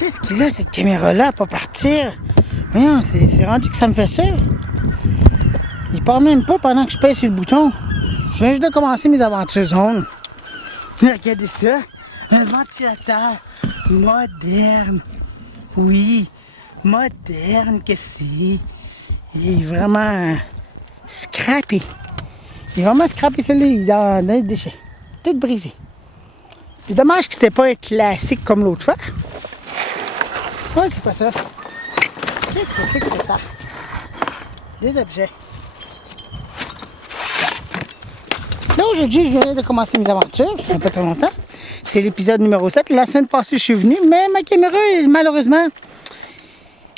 Qu'est-ce qu'il a, cette caméra-là, à pas partir? Voyons, c'est rendu que ça me fait ça. Il part même pas pendant que je pèse sur le bouton. Je viens juste de commencer mes aventures zones. Regardez ça. Un ventilateur moderne. Oui, moderne que c'est. Il est vraiment scrappy. Il est vraiment scrappy, celui-là. Il est dans les déchets. Tout brisé. Puis dommage que c'était pas un classique comme l'autre fois. Ouais, c'est quoi ça? Qu'est-ce que c'est ça? Des objets. Là, aujourd'hui, je viens de commencer mes aventures. Ça fait pas très longtemps. C'est l'épisode numéro 7. La semaine passée, je suis venu, mais ma caméra, malheureusement,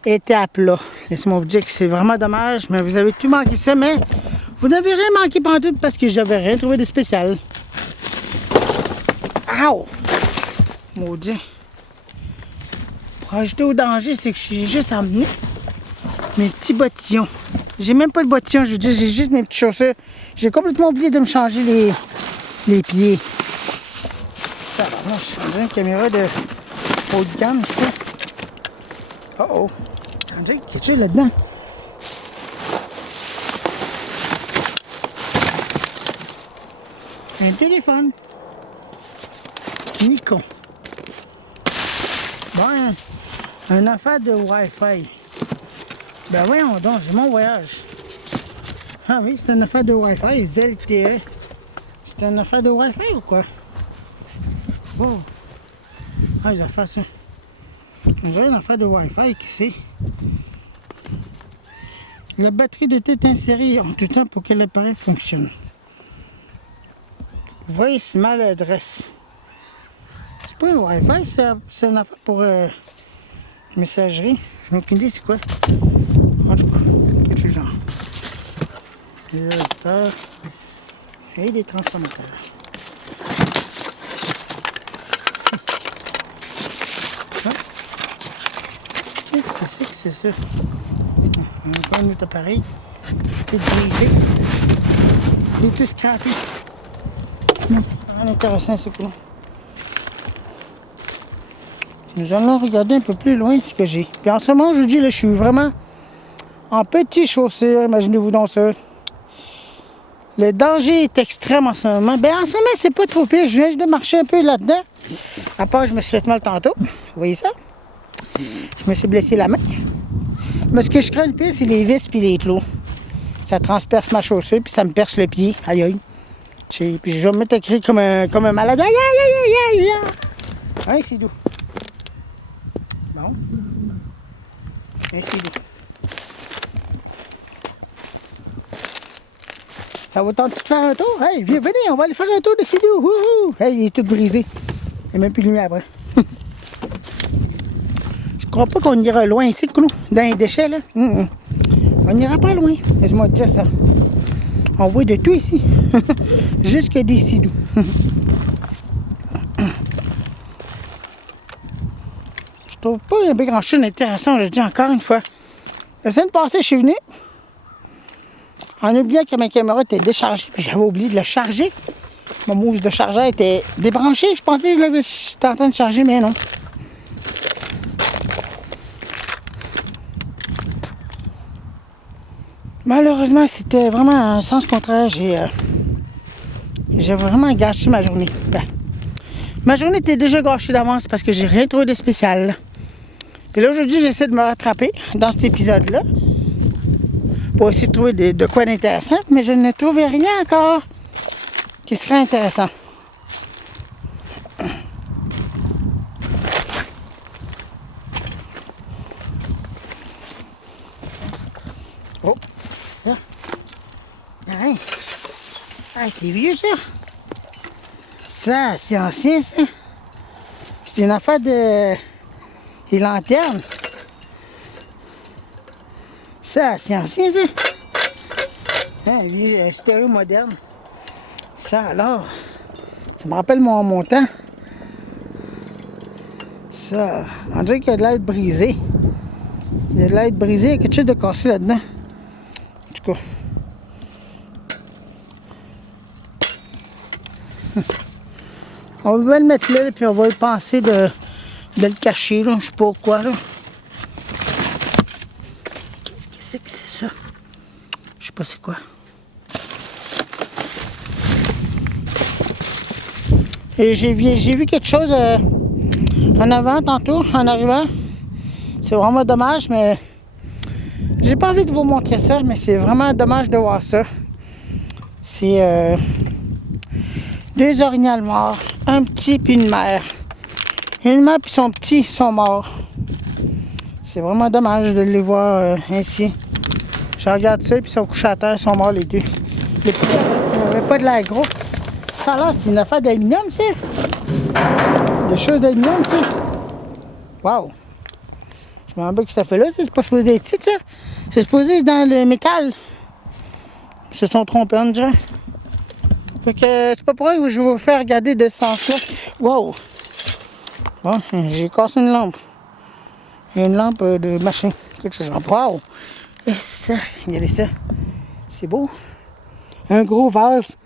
était à plat. Laissez-moi vous dire que c'est vraiment dommage, mais vous avez tout manqué ça, mais vous n'avez rien manqué pantoute parce que j'avais rien trouvé de spécial. Ow! Maudit. Pour ajouter au danger, c'est que j'ai juste emmené mes petits bottillons. J'ai même pas de bottillons, je veux dire, j'ai juste mes petites chaussures. J'ai complètement oublié de me changer les pieds. Ça va, moi, je suis une caméra de haut de gamme, ça. Oh oh! On dirait qu'il y a quelque chose là-dedans. Un téléphone. Nikon. Bon, un affaire de Wi-Fi. Ben voyons donc, j'ai mon voyage. Ah oui, c'est une affaire de Wi-Fi, ZLTE. C'est une affaire de Wi-Fi ou quoi? Oh. Ah, les affaires, ça. J'ai une affaire de Wi-Fi, qui c'est? La batterie doit être insérée en tout temps pour que l'appareil fonctionne. Voice maladresse. C'est pas un Wi-Fi, c'est une affaire pour messagerie. Je n'ai aucune idée c'est quoi. En tout cas, quelque chose genre. Des adaptateurs et des transformateurs. Ah. Qu'est-ce que c'est ça? On a pas un autre appareil. Tout brisé. Il est tout scrappé. Intéressant ce coup. Nous allons regarder un peu plus loin ce que j'ai. Puis en ce moment, je vous dis, là, je suis vraiment en petits chaussures. Imaginez-vous donc ça. Le danger est extrême en ce moment. Ben en ce moment, c'est pas trop pire. Je viens juste de marcher un peu là-dedans. À part, je me suis fait mal tantôt. Vous voyez ça? Je me suis blessé la main. Mais ce que je crains le pire, c'est les vis puis les clous. Ça transperce ma chaussure puis ça me perce le pied. Aïe aïe. Puis je vais me mettre à crier comme un malade. Aïe aïe aïe aïe aïe aïe. Hein, c'est doux. Bon. Et c'est doux. Ça va tenter de faire un tour? Hey, viens, venez, on va aller faire un tour de Sidou. Wouhou! Hey, il est tout brisé. Il n'y a même plus de lumière après. Je crois pas qu'on ira loin ici, Clou, dans les déchets, là. On n'ira pas loin. Laisse-moi te dire ça. On voit de tout ici. Jusque des Sidou. Je trouve pas un grand chose d'intéressant, je dis encore une fois. La semaine passée, je suis venu. En oubliant que ma caméra était déchargée, puis j'avais oublié de la charger. Mon mousse de chargeur était débranché. Je pensais que j'étais en train de charger, mais non. Malheureusement, c'était vraiment un sens contraire. J'ai vraiment gâché ma journée. Ben, ma journée était déjà gâchée d'avance parce que j'ai rien trouvé de spécial. Et là, aujourd'hui, j'essaie de me rattraper dans cet épisode-là pour essayer de trouver de quoi d'intéressant, mais je ne trouvais rien encore qui serait intéressant. Oh, ça. Hein? Ah, c'est vieux, ça. Ça, c'est ancien, ça. C'est une affaire de... les lanternes. Ça, c'est ancien, ça. Hein, un stéréo moderne. Ça, alors, ça me rappelle mon temps. Ça, on dirait qu'il y a de l'aide brisée. Il y a de l'aide brisée, il y a quelque chose de cassé là-dedans. En tout cas. On va le mettre là, puis on va y penser de de le cacher, là. Je sais pas quoi, là. Qu'est-ce que c'est ça? Je sais pas c'est quoi. Et j'ai vu quelque chose en avant tantôt, en arrivant. C'est vraiment dommage, mais j'ai pas envie de vous montrer ça, mais c'est vraiment dommage de voir ça. C'est 2 orignals morts, un petit puis une mère. Une mère puis son petit sont morts. C'est vraiment dommage de les voir ainsi. Je regarde ça, puis ils sont couchés à terre, ils sont morts les deux. Le petit n'avait pas de l'air gros. Ça là, c'est une affaire d'aluminium, tu sais. Des choses d'aluminium, tu sais. Wow! Je me rappelle que ça fait là, c'est pas supposé être ici, ça. C'est supposé être dans le métal. Ils se sont trompés, on dirait. Fait que c'est pas pour eux que je vais vous faire regarder de ce sens-là. Wow! Bon, j'ai cassé une lampe. Une lampe de machin. Quelque chose genre. Wow! Et ça, regardez ça. C'est beau. Un gros vase.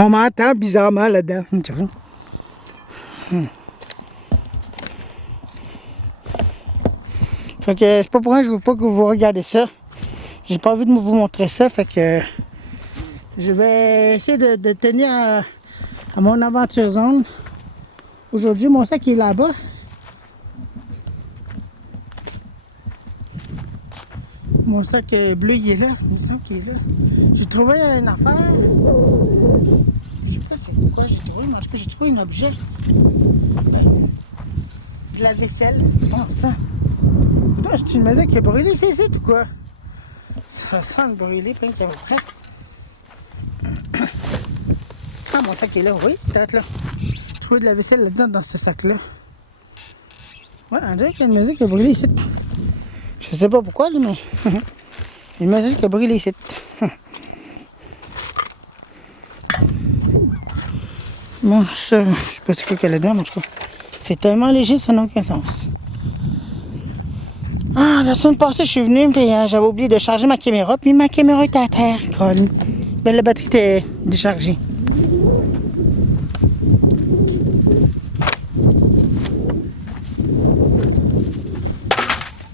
On m'entend bizarrement là-dedans. Fait que c'est pas pour rien que je veux pas que vous regardez ça. J'ai pas envie de vous montrer ça. Fait que je vais essayer de tenir à mon aventure zone. Aujourd'hui, mon sac est là-bas. Mon sac bleu, il est là. Il me semble qu'il est là. J'ai trouvé une affaire. Je sais pas c'est quoi j'ai trouvé, mais en tout cas, j'ai trouvé un objet. De la vaisselle. Bon, ça. Là, c'est une maison qui a brûlé, c'est ici ou quoi? Ça sent le brûlé, puis qu'il y a prêt. Ah, mon sac est là, oui, peut-être là. J'ai trouvé de la vaisselle là-dedans, dans ce sac-là. Ouais, on dirait qu'il y a une maison qui a brûlé ici. Je sais pas pourquoi, là, mais... une maison qui a brûlé ici. Bon, ça, je sais pas ce qu'il y a là-dedans, mais en tout cas, c'est tellement léger, ça n'a aucun sens. Ah, la semaine passée, je suis venue, puis j'avais oublié de charger ma caméra, puis ma caméra était à terre, Colin. Ben, la batterie était déchargée.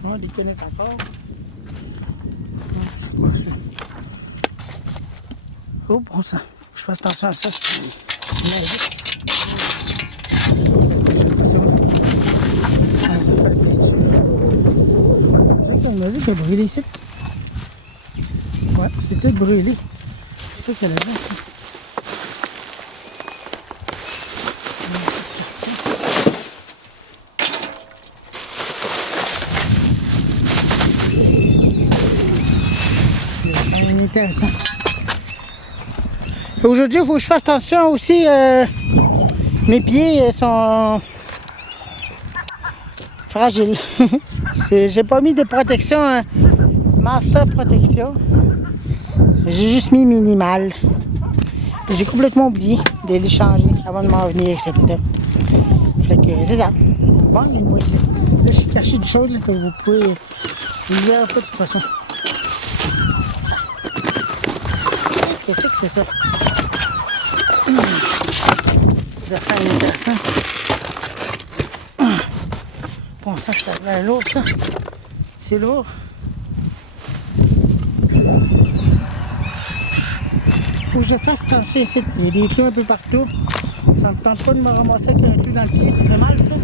On déconnecte encore. C'est quoi ça? Oh, bon sang. Je fasse attention à ça. Magique. On m'a dit qu'il a brûlé ici. Ouais, c'est tout brûlé. C'est tout qu'il y a là-dedans, ça. C'est quand même intéressant. Aujourd'hui, il faut que je fasse attention aussi. Mes pieds sont fragiles. J'ai pas mis de protection, master protection. J'ai juste mis minimal. J'ai complètement oublié de les changer avant de m'en venir, etc. Fait que c'est ça. Bon, il y a une boîte ici. Là, je suis caché du chaud, là, fait que vous pouvez lire un peu de toute façon. Qu'est-ce que c'est ça? Ça fait intéressant. Bon, ça, c'est lourd, ça. C'est lourd. Faut que je fasse attention ici. Il y a des clous un peu partout. Ça me tente pas de me ramasser avec un clou dans le pied. Ça fait mal, ça.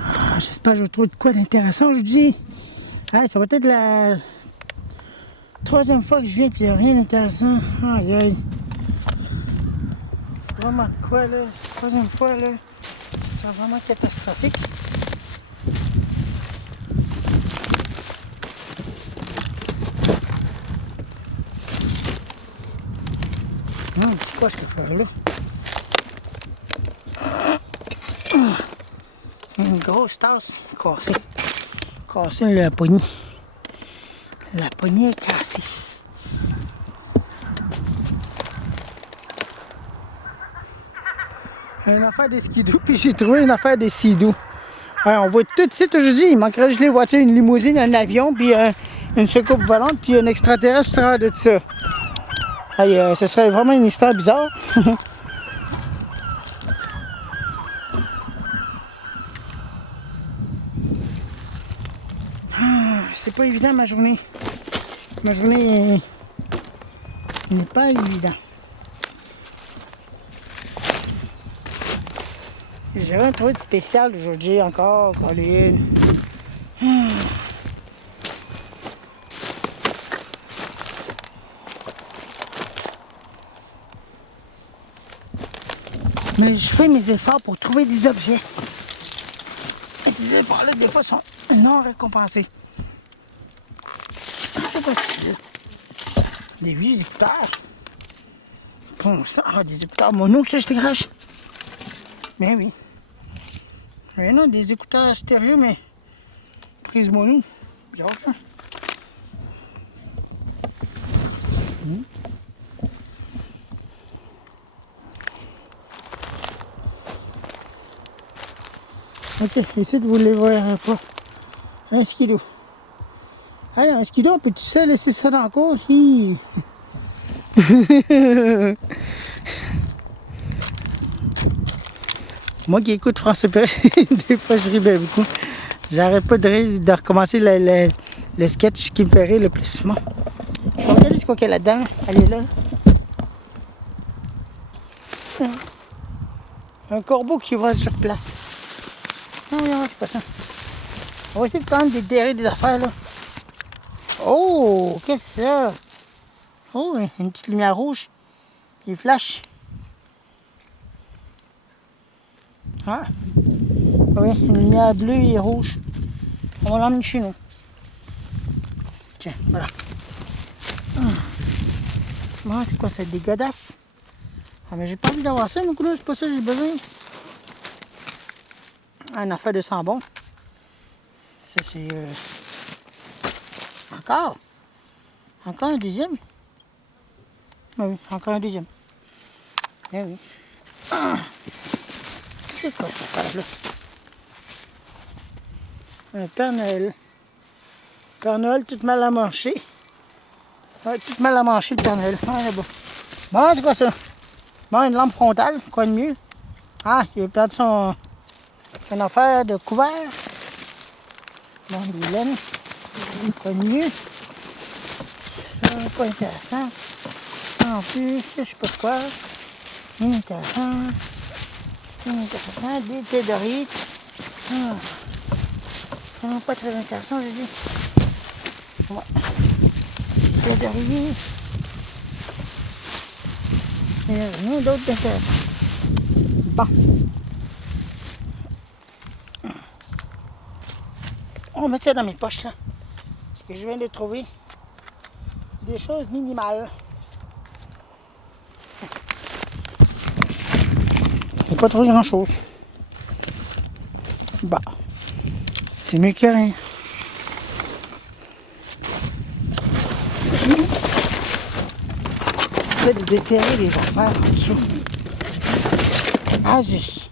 Ah, j'espère que je trouve de quoi d'intéressant aujourd'hui. Ah, ça va être la 3e fois que je viens et il n'y a rien d'intéressant. Aïe aïe. C'est vraiment quoi là? 3e fois là. C'est vraiment catastrophique. Non, c'est quoi cette affaire là? Une grosse tasse cassée. Cassée la poignée. La poignée est cassée. Une affaire des skidoo, puis j'ai trouvé une affaire des sidou. On voit tout de suite aujourd'hui, il manquerait juste les voitures, une limousine, un avion, puis une soucoupe volante, puis un extraterrestre sort de ça. Hey, ce serait vraiment une histoire bizarre. C'est pas évident ma journée. Ma journée n'est pas évidente. J'ai rien trouvé de spécial aujourd'hui encore, Colin. Mais je fais mes efforts pour trouver des objets. Et ces efforts-là, des fois, sont non récompensés. C'est quoi ça? Des vieux écouteurs. Bon sang, des écouteurs mono, ça, je te crache. Mais oui. Mais non, des écouteurs stéréo, mais prise mono. Bizarre, ça. Ok, ici, vous ne les verrez pas. Un skidoo. Hey, un skidoo, peux-tu sais laisser ça dans le cours? Hi. Moi qui écoute François Perret, des fois je ris bien beaucoup. J'arrête pas de rire, de recommencer le sketch qui me fait rire le plus. Bon. Je vais regarder ce qu'il y a là-dedans. Elle est là. Un corbeau qui va sur place. Non, non, c'est pas ça. On va essayer de quand même déterrer des affaires là. Oh, qu'est-ce que c'est ça? Oh, une petite lumière rouge. Il flash. Ah. Oui, une lumière bleue et rouge. On va l'emmener chez nous. Tiens, voilà. Bon, c'est quoi ça? Des godasses? Ah, mais j'ai pas envie d'avoir ça, mon coup là, c'est pas ça que j'ai besoin. Un affaire de sang bon. Ça, c'est... Encore? Encore un deuxième? Ah oui, encore un deuxième. Eh oui. Ah. C'est quoi cette affaire-là? Un Père Noël. Père Noël tout mal à mancher. Ouais, tout mal à mancher le Père Noël. Ah, là-bas. Bon, c'est quoi ça? Bon, une lampe frontale, quoi de mieux? Ah, il a perdu son affaire de couvert. Bon, des laines. Quoi de mieux? Ça, pas intéressant. En plus, je sais pas quoi. Inintéressant. Inintéressant. Des têtes de riz. Ah. Vraiment pas très intéressant, je dis. Ouais. Têtes de riz. Il n'y a rien d'autre d'intéressant. Bon. On va mettre ça dans mes poches là. Parce que je viens de trouver des choses minimales. Il n'y a pas trop grand chose. Bah. C'est mieux que rien. C'est de déterrer les affaires en dessous. Ah, juste.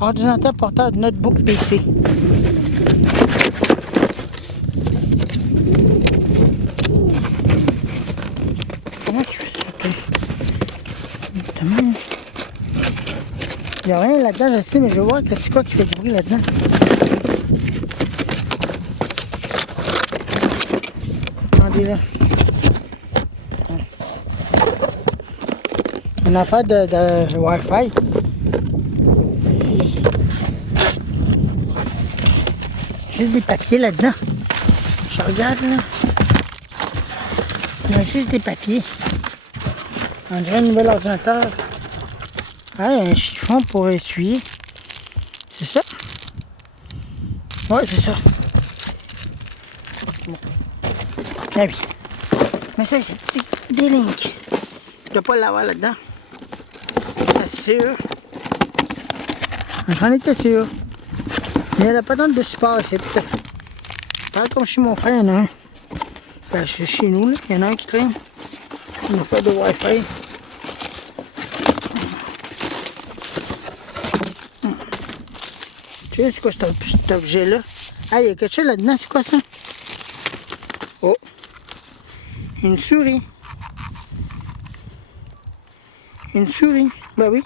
Ordinateur portable, notebook PC. Comment tu fais ça, toi? Il n'y a rien là-dedans, je sais, mais je vais voir que c'est quoi qui fait du bruit là-dedans. Attendez là. Une affaire de Wi-Fi. Juste des papiers là-dedans. Je regarde là. Il y a juste des papiers. On dirait un nouvel ordinateur. Ah, il y a un chiffon pour essuyer. C'est ça? Ouais, c'est ça. Bon. Ah oui. Mais ça, c'est petit D-Link. Je ne dois pas l'avoir là-dedans. C'est sûr. J'en étais sûr. Mais il n'y a pas tant de support ici. Pas comme chez mon frère, il y en a un. Ben, chez nous, là, il y en a un qui traîne. Une affaire de Wi-Fi. Tu sais, c'est quoi cet objet-là? Ah, il y a quelque chose là-dedans, c'est quoi ça? Oh! Une souris. Une souris, ben oui.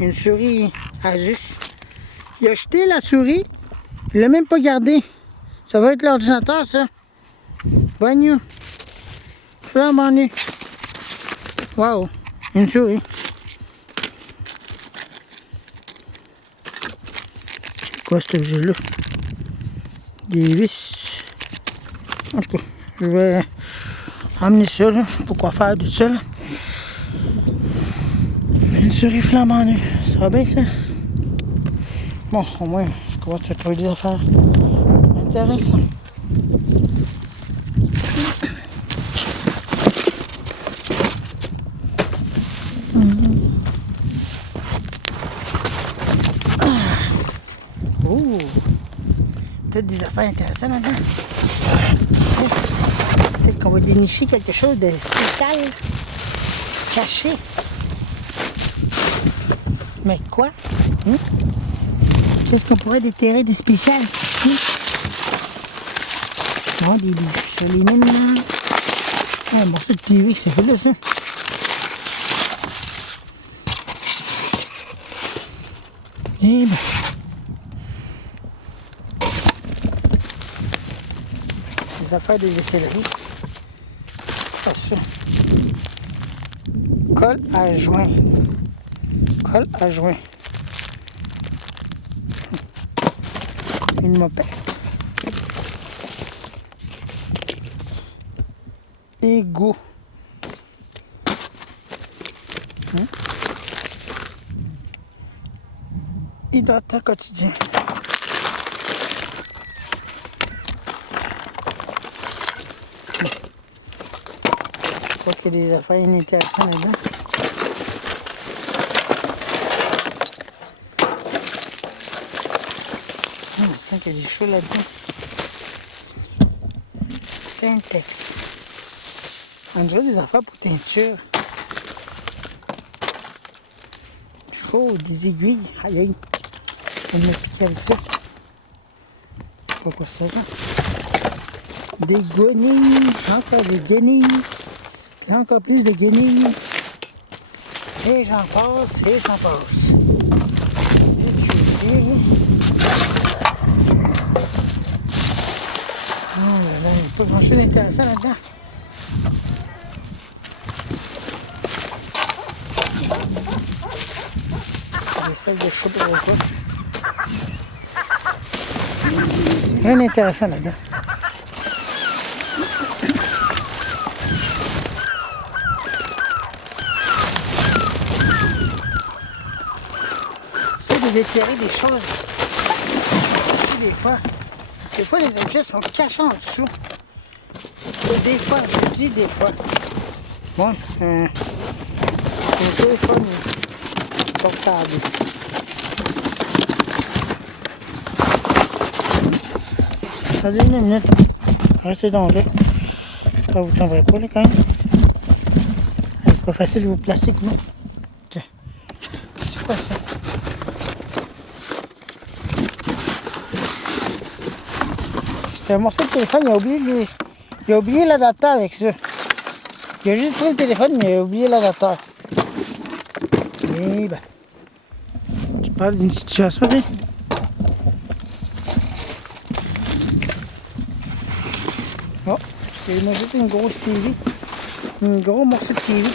Une souris Asus. Il a jeté la souris, il l'a même pas gardée. Ça va être l'ordinateur, ça. Bagnou. Flambant nu. Wow, une souris. C'est quoi ce jeu-là? Des vis. En tout cas, je vais ramener ça, là. Je sais pas quoi faire de ça, là. Une souris flambant nue. Ça va bien, ça? Bon, au moins, je commence à trouver des affaires intéressantes. Oh! Peut-être des affaires intéressantes là-dedans. Peut-être qu'on va dénicher quelque chose de spécial, caché. Mais quoi? Qu'est-ce qu'on pourrait déterrer de spécial? Non, des livres sur les mines là. Un morceau de TV, c'est fait là, ça. Eh ben. Des affaires de vaisselerie. Pas ça. Colle à joint. Colle à joint. Une mopette. Égout. Hydratant quotidien. Je crois qu'il y a des affaires inintéressantes là-dedans. On sent qu'il y a des choses là-dedans. Pentex. On dirait des affaires pour teinture. Oh, des aiguilles. Aïe aïe. On va me piquer avec ça. Je sais pas quoi c'est ça. Des guenilles. Encore des guenilles. Et encore plus de guenilles. Et j'en passe, et j'en passe. Oh là là, il n'y a pas grand chose d'intéressant là-dedans. Des sacs de choux pour le coup. Rien d'intéressant là-dedans. C'est de déterrer des choses. Des fois, les objets sont cachés en dessous. Des fois, je dis des fois. Bon, un téléphone portable. Attendez une minute. Restez donc là. Ça vous tomberez pas là quand même. C'est pas facile de vous placer que moi. Tiens. C'est quoi ça? C'est un morceau de téléphone, il a oublié l'adapteur avec ça. Il a juste pris le téléphone, mais il a oublié l'adapteur. Et ben. Tu parles d'une situation, là? Oh, j'ai mangé une grosse TV. Un gros morceau de TV.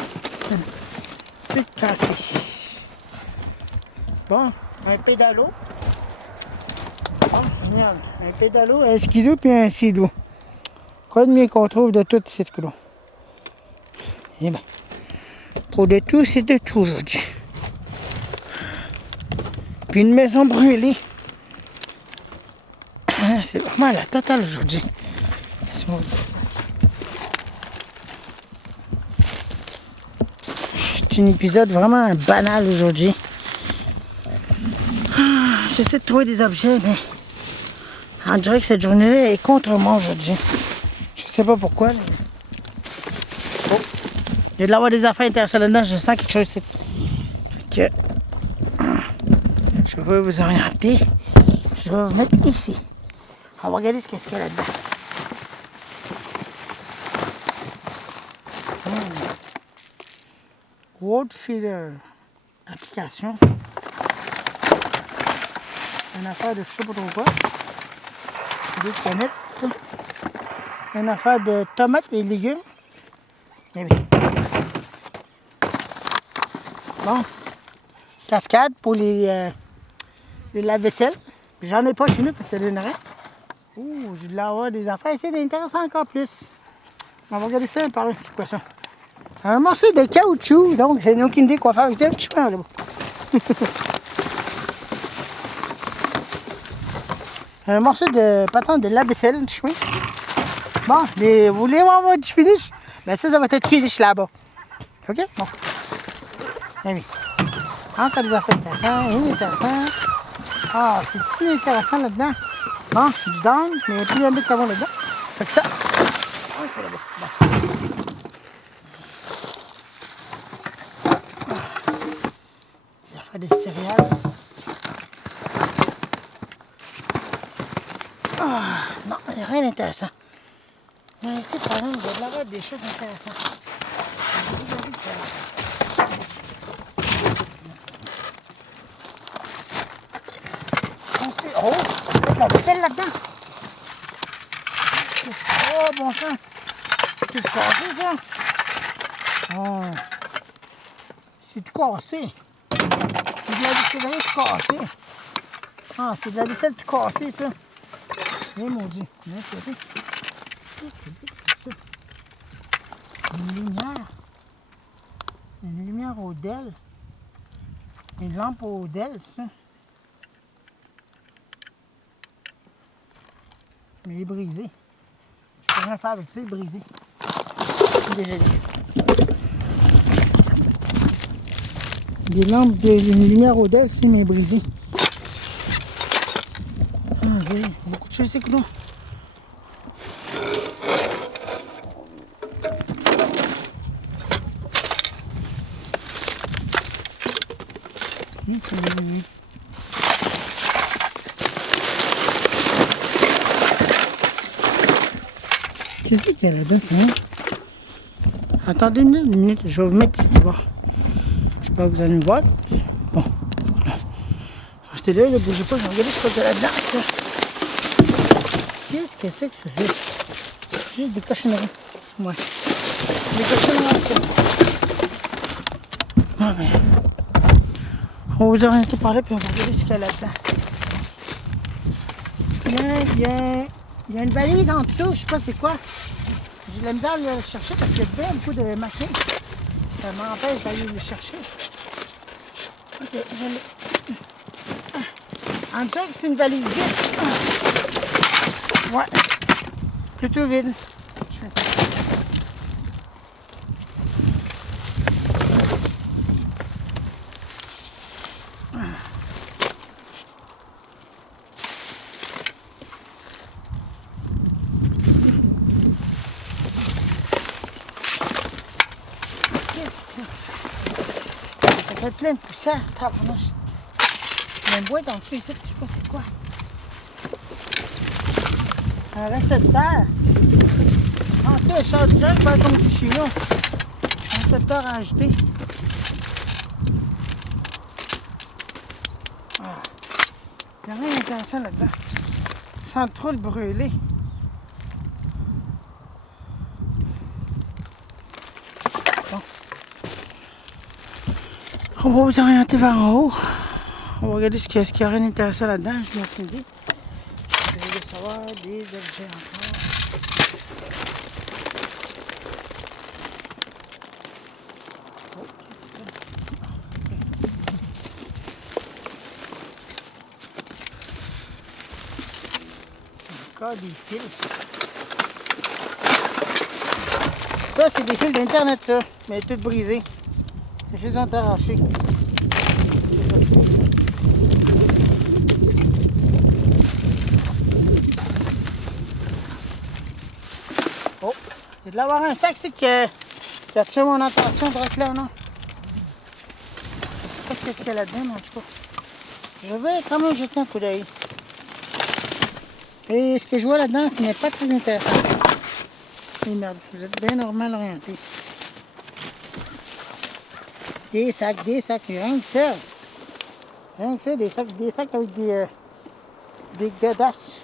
Tout cassé. Bon, un pédalo. Oh, génial. Un pédalo, un skidoo puis un sidou. Quoi de mieux qu'on trouve de tout cette couleur? Eh bien, pour de tout, c'est de tout aujourd'hui. Puis une maison brûlée. C'est vraiment la totale aujourd'hui. C'est un épisode vraiment banal aujourd'hui. J'essaie de trouver des objets, mais on dirait que cette journée-là est contre moi aujourd'hui. Je sais pas pourquoi. Mais... Oh. Il y a de l'avoir des affaires intéressantes là-dedans. Je sens quelque chose. Que... Je vais vous orienter. Je vais vous mettre ici. On va regarder ce qu'il y a là-dedans. Road Filler. Application. Une affaire de je sais pas trop quoi. Des canettes. Une affaire de tomates et légumes. Eh bien. Bon. Cascade pour les lave-vaisselle. J'en ai pas chez nous, parce que ça donnerait. Ouh, j'ai de l'avoir des affaires. C'est intéressant encore plus. On va regarder ça par là. C'est quoi ça? Un morceau de caoutchouc. Donc, j'ai aucune idée quoi faire avec ça. Je suis là-bas. Un morceau de patente de lave-vaisselle, je sais. Bon, mais vous voulez avoir du finish? Ben ça va être finish là-bas. OK? Bon. Eh oui. Encore des affaires intéressantes. Ah, c'est intéressant là-dedans. Bon, du down, mais il n'y a plus un bit de savon là-dedans. Fait que ça. Oui, c'est là-bas. Bon. Des affaires de céréales. Ah, non, il n'y a rien d'intéressant. Mais ici, par exemple, il y a de l'avoir des choses intéressantes. Oh, il y a de la vaisselle là-dedans. Oh, bon sang. C'est tout cassé, ça. Oh. C'est tout cassé. C'est de la vaisselle tout cassé. Ah, c'est de la vaisselle tout cassé, ça. Eh, maudit. Qu'est-ce que c'est que ça? Une lumière. Une lumière au DEL. Une lampe au DEL, ça. Mais il est brisé. Je peux rien faire avec ça, il est brisé. Désolé. Des lampes, une lumière au DEL, c'est mais brisé. Ah oui, beaucoup de choses, c'est cool. Qu'est-ce qu'il y a là-dedans, ça? Attendez une minute, je vais vous mettre ici, voir. Je sais pas, vous allez me voir. Bon, là. Restez là, ne bougez pas, je vais regarder ce qu'il y a là-dedans, ça. Qu'est-ce que c'est que ça? Juste des cochonneries. Ouais. Des cochonneries, ça. Non, mais... on va vous orienter par là, puis on va regarder ce qu'il y a là-dedans. Il y a une valise en dessous, je sais pas c'est quoi. J'ai de la misère à le chercher parce qu'il y a bien beaucoup de machines. Ça m'empêche d'aller le chercher. Ok, je l'ai. En dessous, c'est une valise vide. Ouais. Plutôt vide. Ça fait plein de poussière, tabarnouche. Il y a une boîte en dessous ici, je sais pas c'est quoi. Un récepteur. En tout cas, le chargeur, pas comme du chez nous. Un récepteur à ajouter. Ah. Il n'y a rien d'intéressant là-dedans. Sans trop le brûler. Bon. On va vous orienter vers en haut. On va regarder ce qu'il y a rien d'intéressant là-dedans. Je n'ai aucune idée. Je vais savoir des objets encore. Oh, qu'est-ce que c'est? Encore des fils. Ça, c'est des fils d'Internet, ça. Mais tout brisé. Les fils ont arrachés. Oh, il y a de l'avoir un sac, c'est qui a attiré mon attention direct là, non? Je sais pas ce qu'il y a là-dedans, mais en tout cas. Je vais quand même jeter un coup d'œil. Et ce que je vois là-dedans, ce n'est pas très intéressant. Et merde, vous êtes bien normal orienté. Des sacs, rien que ça. Rien que ça, des sacs avec des godasses.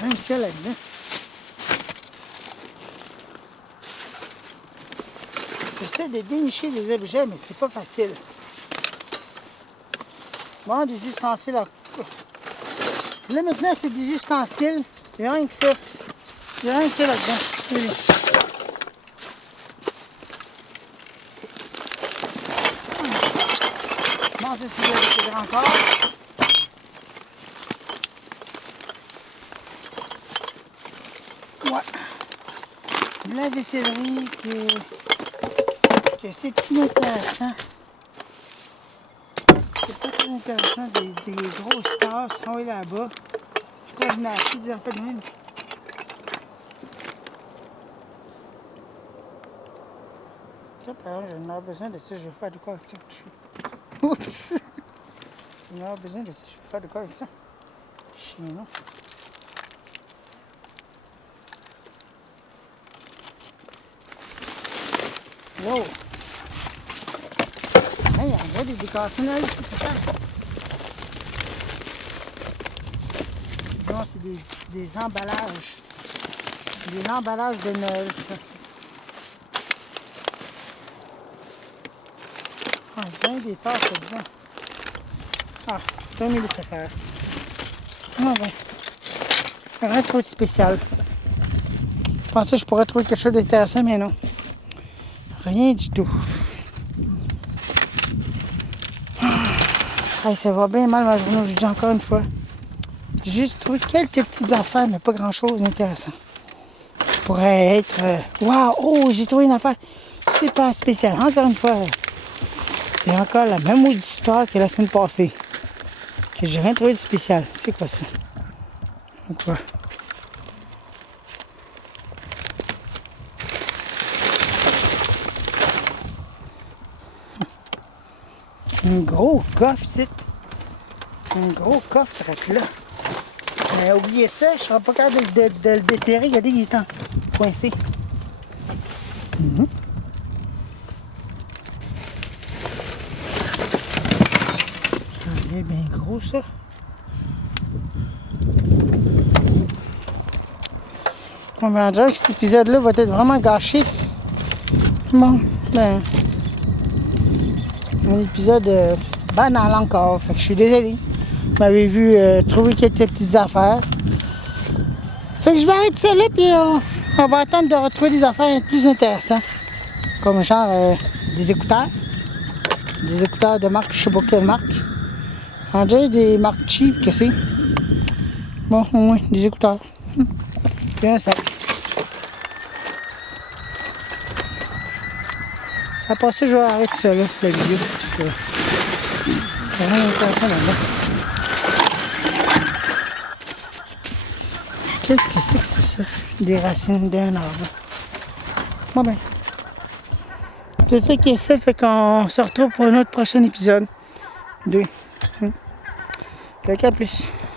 Rien que ça là-dedans. J'essaie de dénicher les objets, mais c'est pas facile. Bon, des ustensiles à... Là, maintenant, c'est des ustensiles. Il n'y a rien que ça. Il n'y a rien que ça là-dedans. Bon, ça, c'est grand corps. Ouais. La vaissellerie que c'est inintéressant. C'est pas très intéressant des grosses tasses. On est là-bas. Je crois que je n'ai acheté des affaires de même. Ça, par exemple, j'en ai besoin de ça. Je vais faire de quoi avec ça. Oups! J'en ai besoin de ça. Je vais faire de quoi avec ça. Chien, non? Wow! Hey, il y en a des décorations là, ici, c'est ça? Non, c'est des emballages. Des emballages de Noël, ça. Ah, j'ai rien des tasses là-dedans. Ah, j'ai mis laisser faire. Ah ben, rien trop de spécial. Je pensais que je pourrais trouver quelque chose d'intéressant, mais non. Rien du tout. Ah, ça va bien mal ma journée aujourd'hui, encore une fois. J'ai juste trouvé quelques petites affaires, mais pas grand-chose d'intéressant. Ça pourrait être... Waouh! Oh, j'ai trouvé une affaire super spéciale. Encore une fois, c'est encore la même histoire que la semaine passée. Que j'ai rien trouvé de spécial. C'est quoi ça? Quoi? Un gros coffre, c'est... Un gros coffre là. Mais oubliez ça, je serai pas capable de le déterrer. Regardez, il est coincé. Il est bien gros ça. On va dire que cet épisode-là va être vraiment gâché. Bon, ben... Un épisode banal encore. Fait que je suis désolé. Vous m'avez vu trouver quelques petites affaires. Fait que je vais arrêter ça là, puis on va attendre de retrouver des affaires plus intéressantes. Comme genre des écouteurs. Des écouteurs de marque, je sais pas quelle marque. On dirait des marques cheap, que c'est. Bon, au moins, des écouteurs. Puis un sac. Ça a passé, je vais arrêter ça là, la vidéo. C'est rien d'intéressant là-dedans. Qu'est-ce que c'est ça? Des racines d'un arbre. Bon ben. C'est ça qui est ça, fait qu'on se retrouve pour un autre prochain épisode. 2. Fait qu'à plus.